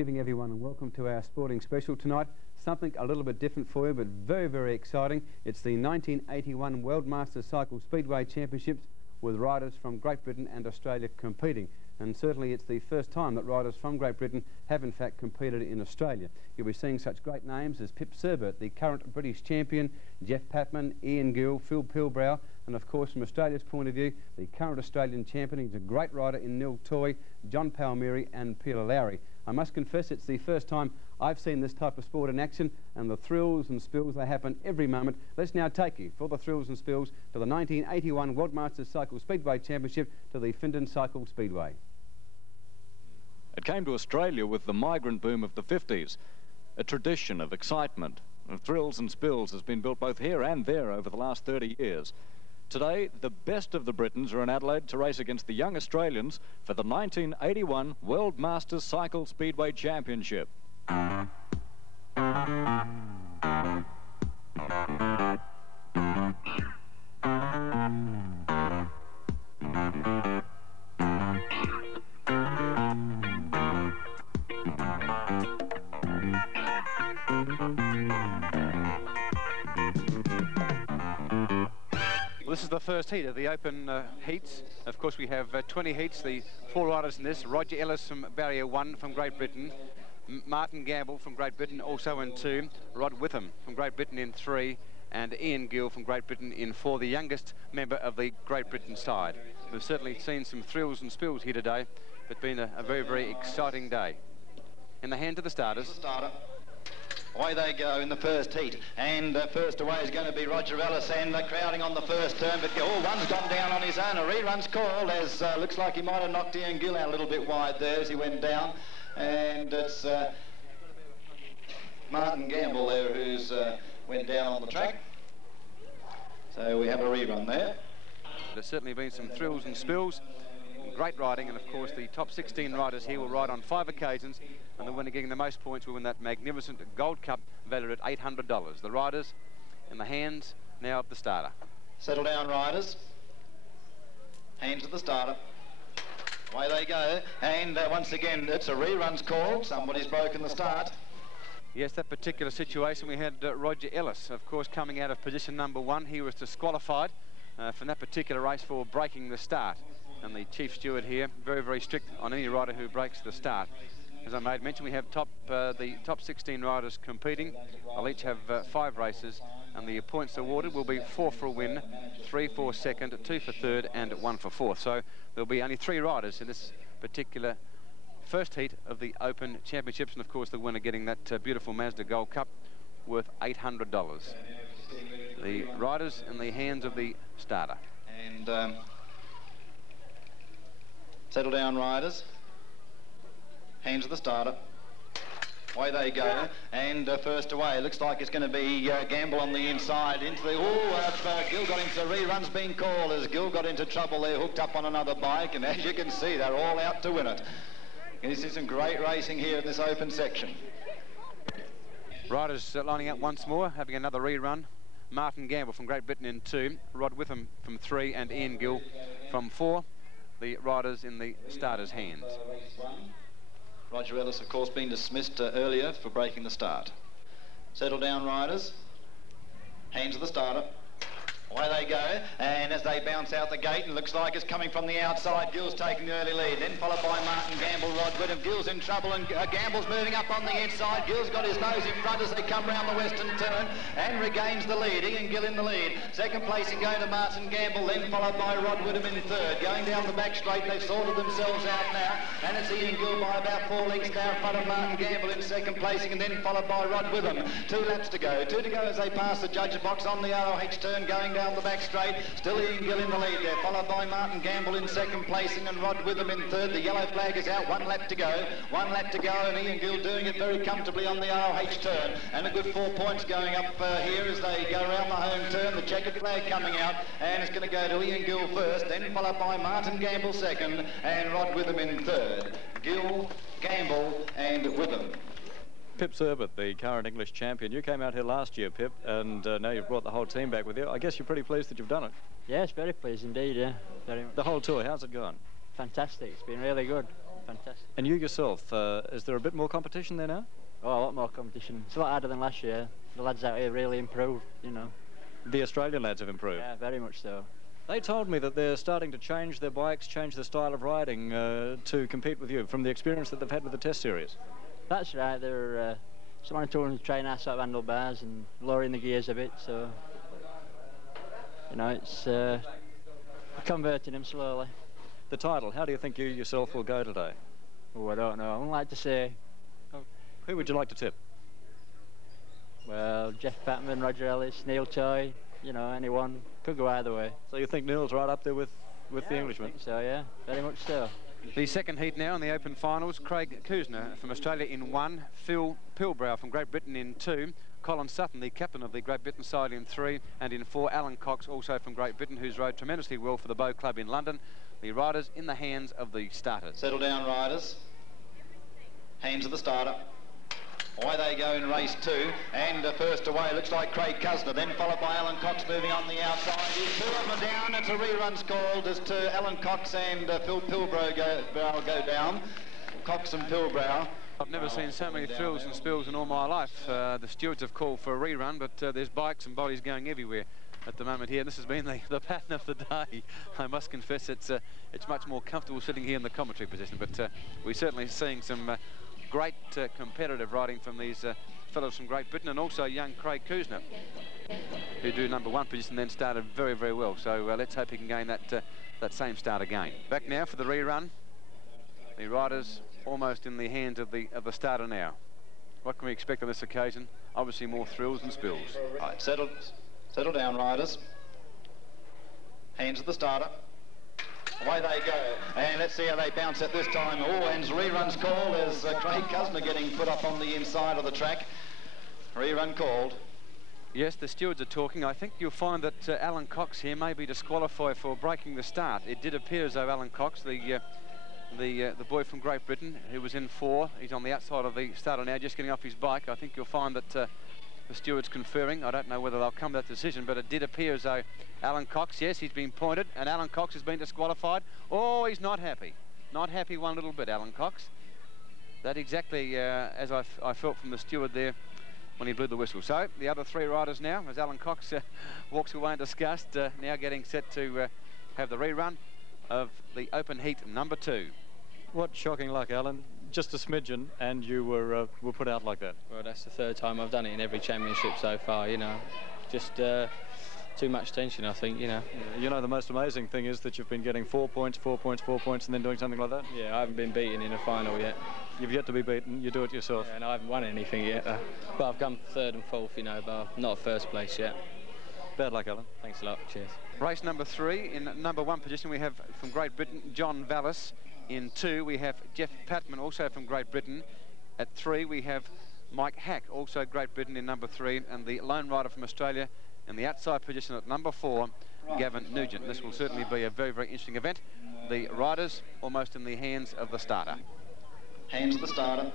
evening, everyone, and welcome to our sporting special tonight. Something a little bit different for you, but very, very exciting. It's the 1981 World Masters Cycle Speedway Championships with riders from Great Britain and Australia competing. And certainly it's the first time that riders from Great Britain have in fact competed in Australia. You'll be seeing such great names as Pip Serbert, the current British champion, Jeff Patman, Ian Gill, Phil Pilbrow, and of course from Australia's point of view, the current Australian champion. He's a great rider in Neil Toy, John Palmieri and Peter Lowry. I must confess it's the first time I've seen this type of sport in action, and the thrills and spills, they happen every moment. Let's now take you for the thrills and spills to the 1981 World Masters Cycle Speedway Championship to the Findon Cycle Speedway. It came to Australia with the migrant boom of the 50s. A tradition of excitement, of thrills and spills has been built both here and there over the last 30 years. Today, the best of the Britons are in Adelaide to race against the young Australians for the 1981 World Masters Cycle Speedway Championship. This is the first heat of the open heats. Of course, we have 20 heats. The 4 riders in this: Roger Ellis from Barrier 1 from Great Britain, Martin Gamble from Great Britain also in 2, Rod Witham from Great Britain in 3, and Ian Gill from Great Britain in 4, the youngest member of the Great Britain side. We've certainly seen some thrills and spills here today. It's been a very, very exciting day. In the hands of the starters. Away they go in the first heat, and first away is going to be Roger Ellis, and crowding on the first turn, but one's gone down on his own. A rerun's called, as looks like he might have knocked Ian Gill out a little bit wide there as he went down, and it's Martin Gamble there who's went down on the track. So we have a rerun there. There's certainly been some thrills and spills, great riding, and of course the top 16 riders here will ride on 5 occasions, and the winner getting the most points will win that magnificent Gold Cup valued at $800. The riders in the hands now of the starter. Settle down, riders. Hands of the starter. Away they go, and once again it's a rerun's call. Somebody's broken the start. Yes, that particular situation, we had Roger Ellis, of course, coming out of position number 1. He was disqualified from that particular race for breaking the start. And the chief steward here, very, very strict on any rider who breaks the start. As I made mention, we have the top 16 riders competing. They'll each have 5 races, and the points awarded will be 4 for a win, 3 for second, 2 for third, and 1 for fourth. So there'll be only 3 riders in this particular first heat of the Open Championships, and of course the winner getting that beautiful Mazda Gold Cup worth $800. The riders in the hands of the starter. And settle down, riders. Hands of the starter. Away they go, and first away. Looks like it's going to be Gamble on the inside into the... Gill got into reruns being called as Gill got into trouble there, hooked up on another bike, and as you can see, they're all out to win it. You see some great racing here in this open section. Riders lining up once more, having another rerun. Martin Gamble from Great Britain in 2, Rod Witham from 3, and Ian Gill from 4. The riders in the starters' hands. Roger Ellis, of course, being dismissed earlier for breaking the start. Settle down, riders. Hands of the starter. Away they go, and as they bounce out the gate, and looks like it's coming from the outside, Gill's taking the early lead, then followed by Martin Gamble, Rod Witham. Gill's in trouble, and Gamble's moving up on the inside. Gill's got his nose in front as they come round the western turn, and regains the lead. Ian Gill in the lead. Second placing going to Martin Gamble, then followed by Rod Witham in third. Going down the back straight, they've sorted themselves out now, and it's Ian Gill by about 4 lengths now in front of Martin Gamble in second placing, and then followed by Rod Witham. 2 laps to go. 2 to go as they pass the judges box on the ROH turn, going down the back straight. Still Ian Gill in the lead there, followed by Martin Gamble in second placing and Rod Witham in third. The yellow flag is out, 1 lap to go. 1 lap to go, and Ian Gill doing it very comfortably on the ROH turn. And a good 4 points going up here as they go around the home turn. The checkered flag coming out, and it's going to go to Ian Gill first, then followed by Martin Gamble second, and Rod Witham in third. Gill, Gamble, and Witham. Pip Serbert, the current English champion. You came out here last year, Pip, and now you've brought the whole team back with you. I guess you're pretty pleased that you've done it. Yes, very pleased indeed, yeah. Very much. The whole tour, how's it gone? Fantastic, it's been really good. fantastic. And you yourself, is there a bit more competition there now? Oh, a lot more competition. It's a lot harder than last year. The lads out here really improved, you know. The Australian lads have improved? Yeah, very much so. They told me that they're starting to change their bikes, change their style of riding to compete with you from the experience that they've had with the test series. That's right. They're someone told them to train our sort of handlebars and lowering the gears a bit, so you know, it's converting them slowly. The title, how do you think you yourself will go today? Oh, I don't know. I wouldn't like to say. Who would you like to tip? Well, Jeff Patman, Roger Ellis, Neil Toy, you know, anyone. Could go either way. So you think Neil's right up there with the Englishman? I think so, yeah. Very much so. The second heat now in the Open finals, Craig Kuzner from Australia in 1, Phil Pilbrow from Great Britain in 2, Colin Sutton, the captain of the Great Britain side, in 3, and in 4, Alan Cox, also from Great Britain, who's rode tremendously well for the Bow Club in London. The riders in the hands of the starters. Settle down, riders. Hands of the starter. Away they go in race 2, and first away looks like Craig Kuzner, then followed by Alan Cox moving on the outside. Two of them are down. It's a reruns called as to Alan Cox and Phil Pilbrow go down. Cox and Pilbrow. I've never seen so many thrills and spills in all my life. The stewards have called for a rerun, but there's bikes and bodies going everywhere at the moment here. This has been the pattern of the day. I must confess it's much more comfortable sitting here in the commentary position, but we're certainly seeing some great competitive riding from these fellows from Great Britain, and also young Craig Kuzner, who do #1 position, then started very, very well. So let's hope he can gain that same start again. Back now for the rerun. The riders almost in the hands of the starter now. What can we expect on this occasion? Obviously more thrills and spills. Right, settle down, riders. Hands of the starter. Away they go, and let's see how they bounce at this time. Oh, and reruns called as Craig Kuzner getting put up on the inside of the track. Rerun called. Yes, the stewards are talking. I think you'll find that Alan Cox here may be disqualified for breaking the start. It did appear as though Alan Cox, the boy from Great Britain, who was in 4, he's on the outside of the starter now, just getting off his bike. I think you'll find that the stewards conferring. I don't know whether they'll come to that decision, but it did appear as though Alan Cox, yes, he's been pointed, and Alan Cox has been disqualified. Oh, he's not happy. Not happy one little bit, Alan Cox. That exactly as I felt from the steward there when he blew the whistle. So the other 3 riders now, as Alan Cox walks away in disgust, now getting set to have the rerun of the open heat #2. What shocking luck, Alan. Just a smidgen and you were put out like that. Well, that's the 3rd time I've done it in every championship so far, you know. Just too much tension, I think, you know. You know, the most amazing thing is that you've been getting 4 points, 4 points, 4 points, and then doing something like that. Yeah, I haven't been beaten in a final yet. You've yet to be beaten, you do it yourself. Yeah, and I haven't won anything yet. But I've come 3rd and 4th, you know, but not 1st place yet. Bad luck, Alan. Thanks a lot, cheers. Race #3, in #1 position we have from Great Britain, John Vallis. In 2 we have Jeff Patman, also from Great Britain. At 3 we have Mike Hack, also Great Britain, in #3, and the lone rider from Australia in the outside position at #4, Gavin Nugent. This will certainly be a very, very interesting event. The riders almost in the hands of the starter. Hands of the starter.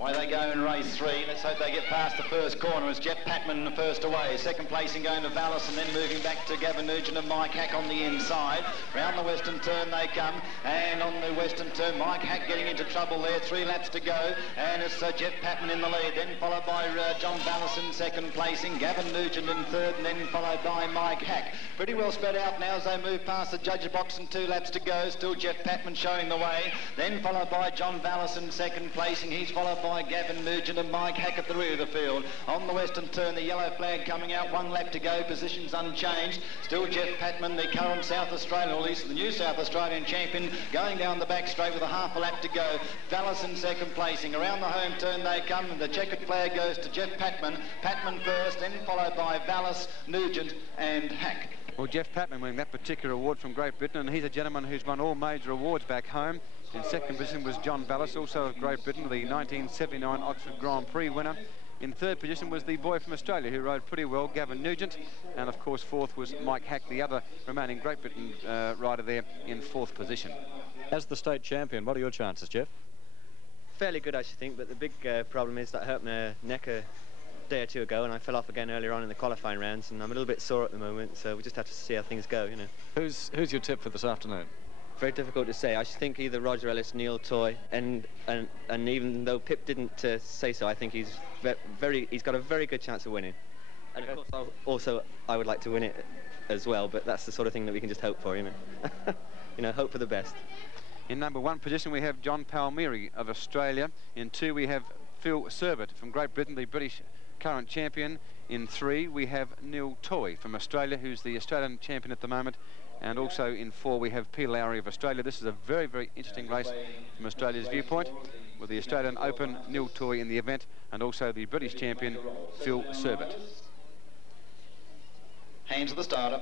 Away they go in race 3. Let's hope they get past the first corner as Jeff Patman first away. Second placing going to Vallis, and then moving back to Gavin Nugent and Mike Hack on the inside. Round the western turn they come, and on the western turn Mike Hack getting into trouble there. 3 laps to go, and it's Jeff Patman in the lead, then followed by John Vallis in second placing, Gavin Nugent in 3rd, and then followed by Mike Hack. Pretty well spread out now as they move past the judge box, and 2 laps to go. Still Jeff Patman showing the way, then followed by John Vallis in second placing. He's followed by Gavin Nugent and Mike Hack at the rear of the field. On the western turn, the yellow flag coming out, 1 lap to go, positions unchanged. Still Jeff Patman, the current South Australian, or at least the new South Australian champion, going down the back straight with a half a lap to go. Vallis in second placing. Around the home turn they come, and the checkered flag goes to Jeff Patman. Patman first, then followed by Vallis, Nugent and Hack. Well, Jeff Patman winning that particular award from Great Britain, and he's a gentleman who's won all major awards back home. In second position was John Vallis, also of Great Britain, the 1979 Oxford Grand Prix winner. In 3rd position was the boy from Australia who rode pretty well, Gavin Nugent, and of course 4th was Mike Hack, the other remaining Great Britain rider there in 4th position. As the state champion, what are your chances, Jeff? Fairly good, I should think, but the big problem is that I hurt my neck a day or 2 ago, and I fell off again earlier on in the qualifying rounds, and I'm a little bit sore at the moment, so we just have to see how things go, you know. Who's your tip for this afternoon? Very difficult to say. I think either Roger Ellis, Neil Toy, and even though Pip didn't say so, I think he's got a very good chance of winning. And of course, I would like to win it as well, but that's the sort of thing that we can just hope for, you know. You know, hope for the best. In number 1 position, we have John Palmieri of Australia. In 2, we have Phil Serbett from Great Britain, the British current champion. In 3, we have Neil Toy from Australia, who's the Australian champion at the moment. And also in 4, we have Peter Lowry of Australia. This is a very, very interesting race from Australia's viewpoint, with the Australian Open, Neil Toy in the event, and also the British champion, Phil Serbett. Hands of the starter.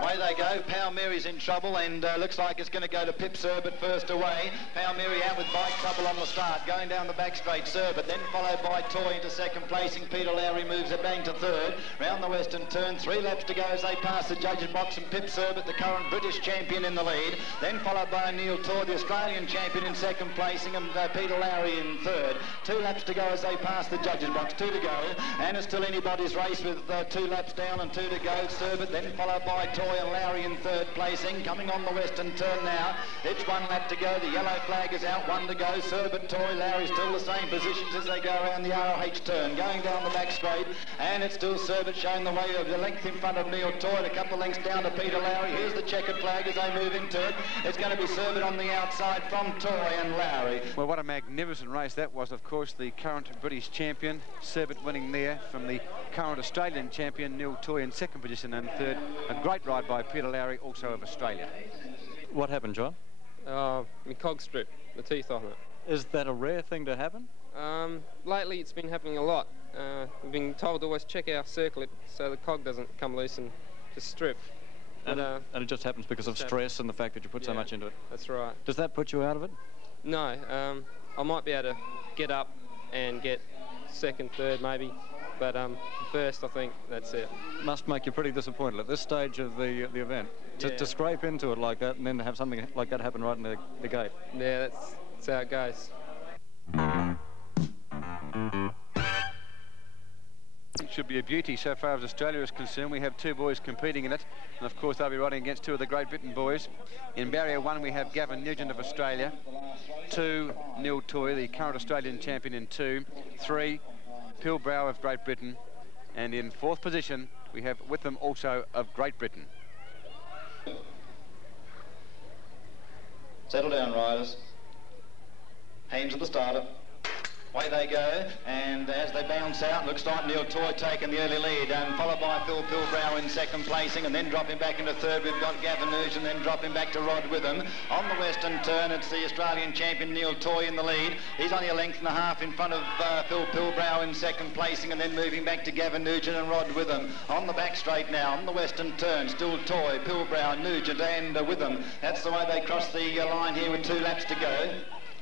Away they go. Palmieri's in trouble, and looks like it's going to go to Pip Serbett first away. Palmieri out with bike trouble on the start, going down the back straight. Serbett then followed by Toy into second placing. Peter Lowry moves it bang to third. Round the western turn, 3 laps to go as they pass the judges' box, and Pip Serbett, the current British champion, in the lead. Then followed by Neil Toy, the Australian champion, in second placing, and Peter Lowry in third. 2 laps to go as they pass the judges' box. 2 to go, and it's still anybody's race with 2 laps down and 2 to go. Serbett then followed by Toy and Lowry in third placing. Coming on the western turn now. It's 1 lap to go. The yellow flag is out. 1 to go. Serbett, Toy, Lowry still the same positions as they go around the ROH turn. Going down the back straight, and it's still Serbett showing the way of the length in front of Neil Toy. A couple of lengths down to Peter Lowry. Here's the checkered flag as they move into it. It's going to be Serbett on the outside from Toy and Lowry. Well, what a magnificent race that was. Of course, the current British champion, Serbett, winning there from the current Australian champion, Neil Toy, in second position, and third. A great ride by Peter Lowry, also of Australia. What happened, John? My cog strip, the teeth off it. Is that a rare thing to happen? Lately it's been happening a lot. We've been told to always check our circlet so the cog doesn't come loose and just strip. And it just happens because of stress and the fact that you put so much into it? That's right. Does that put you out of it? No, I might be able to get up and get second, third maybe, but first I think that's it. Must make you pretty disappointed at this stage of the event. To scrape into it like that and then have something like that happen right in the gate. Yeah, that's how it goes. It should be a beauty so far as Australia is concerned. We have 2 boys competing in it, and of course they'll be riding against 2 of the Great Britain boys. In barrier 1 we have Gavin Nugent of Australia, 2 Neil Toy, the current Australian champion, in 2, 3 Phil Brow of Great Britain, and in 4th position we have Witham, also of Great Britain. Settle down, riders. Hands of the starter. Away they go, and as they bounce out, looks like Neil Toy taking the early lead, and followed by Phil Brow in second placing, and then dropping back into third, we've got Gavin Nugent, then dropping back to Rod Witham. On the western turn, it's the Australian champion Neil Toy in the lead. He's only a length and a half in front of Phil Brow in second placing, and then moving back to Gavin Nugent and Rod Witham. On the back straight now, on the western turn, still Toy, Brow, Nugent and Witham. That's the way they cross the line here with 2 laps to go.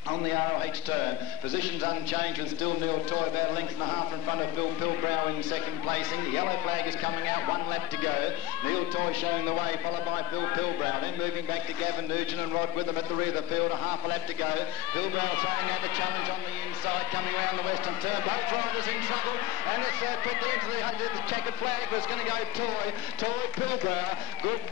On the ROH turn, positions unchanged with still Neil Toy about a length and a half in front of Phil Brow in second placing. The yellow flag is coming out, 1 lap to go. Neil Toy showing the way, followed by Phil Brow. Then moving back to Gavin Nugent and Rod Witham at the rear of the field, a half a lap to go. Phil Brow throwing out the challenge on the inside, coming around the western turn. Both riders in trouble, and it's put into the checkered flag, but it's going to go Phil Brow. Good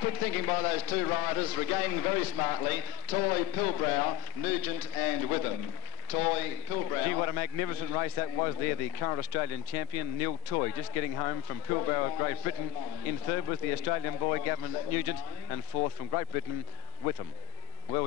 quick thinking by those 2 riders, regaining very smartly. Toy, Brow, Nugent and Witham. Toy, Brow. Gee, what a magnificent race that was there. The current Australian champion, Neil Toy, just getting home from Brow of Great Britain. In third was the Australian boy, Gavin Nugent, and 4th from Great Britain, Witham. Well